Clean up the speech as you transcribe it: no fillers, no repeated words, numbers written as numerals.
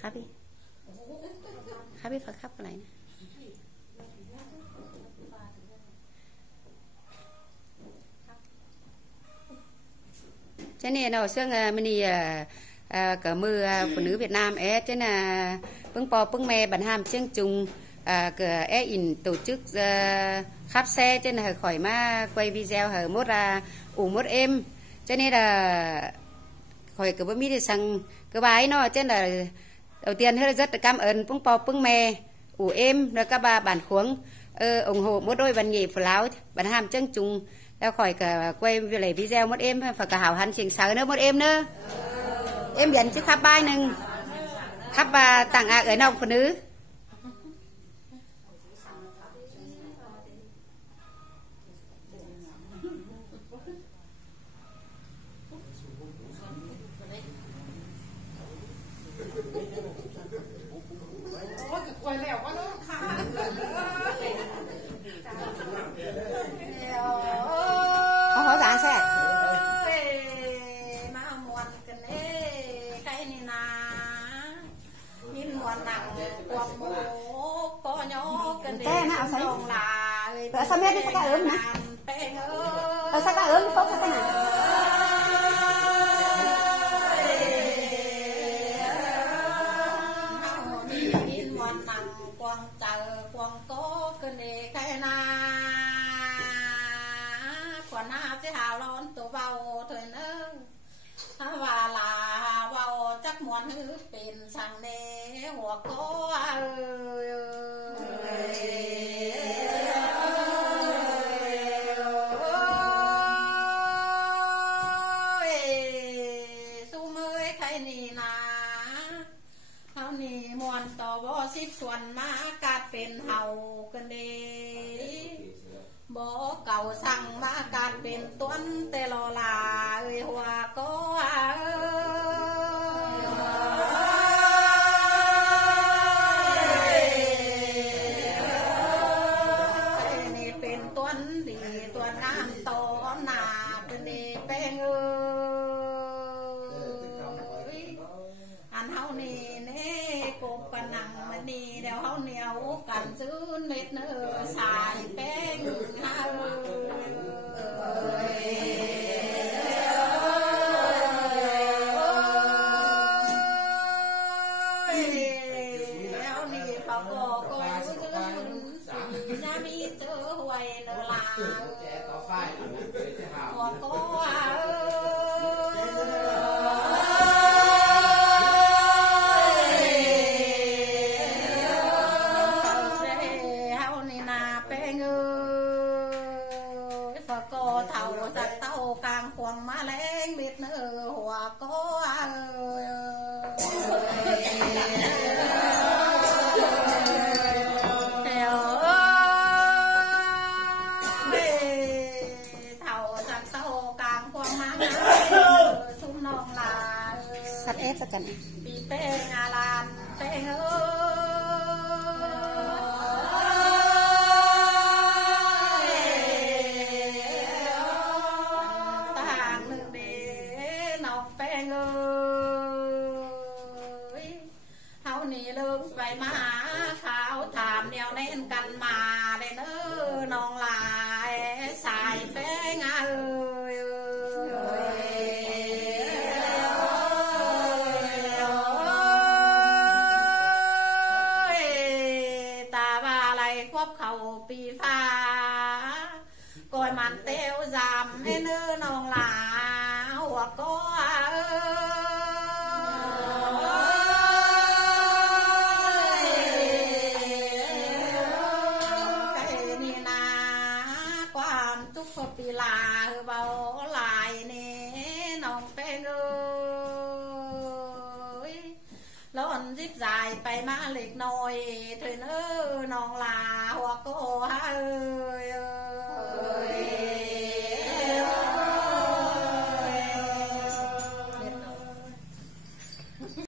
ครับพี่ฝักครับอะไรนะcho nên nó xương mình cả mưa phụ nữ Việt Nam ấy cho nên bưng mè bản hàm chương trùng cả in tổ chức khắp xe cho nên khỏi mà quay video hở mốt ra mốt em cho nên là khỏi cả bữa mi thì sang cái bài nó cho nên là đầu tiên rất là cảm ơn bưng mè em rồi các bà bản khuống ủng hộ mỗi đôi bản nhị phụ láo bản hàm chương trùng đã khỏi cả quay lại video mất em phải cả hảo hành trình sáng nữa mất em nữa em dẫn chứ khắp bài nừng khắp bà tặng ở nông phụ nữ sao biết đi sao ớm nè sao cá ớm tốt sao cái nào quăng chờ quăng cố cái này cái na còn na cái hào lon tụ vào thôi nữa và là vào chắc muốn hư tiền sang nè hoặc cố xích xuân má cátเป็นเฮากันเดบ่เก่าสั่งมาการเป็นต้นแต่รอลาหัวก็นี่เป็นต้นดีตัวน้ำต้นนากันเดแป้งอันเฮานี่กบปนังมันนี่เดี๋ยวเขาเหนียวกันซื้อเม็ดเนื้อสายแป้งแล้วนี่เขาก็จะมีเจอหวยเนื้อลาหัวก็กลางขวงมาแรงมิดเนื้อหัวก็เท่าสักเท่ากลางขวงมาซุ้มนองลาสัตว์เอฟสักกันปีเป้งอาลานเป้งไปมาขาวถามแนวเน้นกันมาเลยเนอน้องลายสายแป้งตาบาอะไรควบเข่าปีฟ้าก้อยมันเตี้ยวจำให้เนื้อน้องลาหัวก็ปีลาเบาลายนี่น้องเป็นร้อนจิบใจไปมาเล็กน้อยเธอเนื้อน้องลาหัวโก้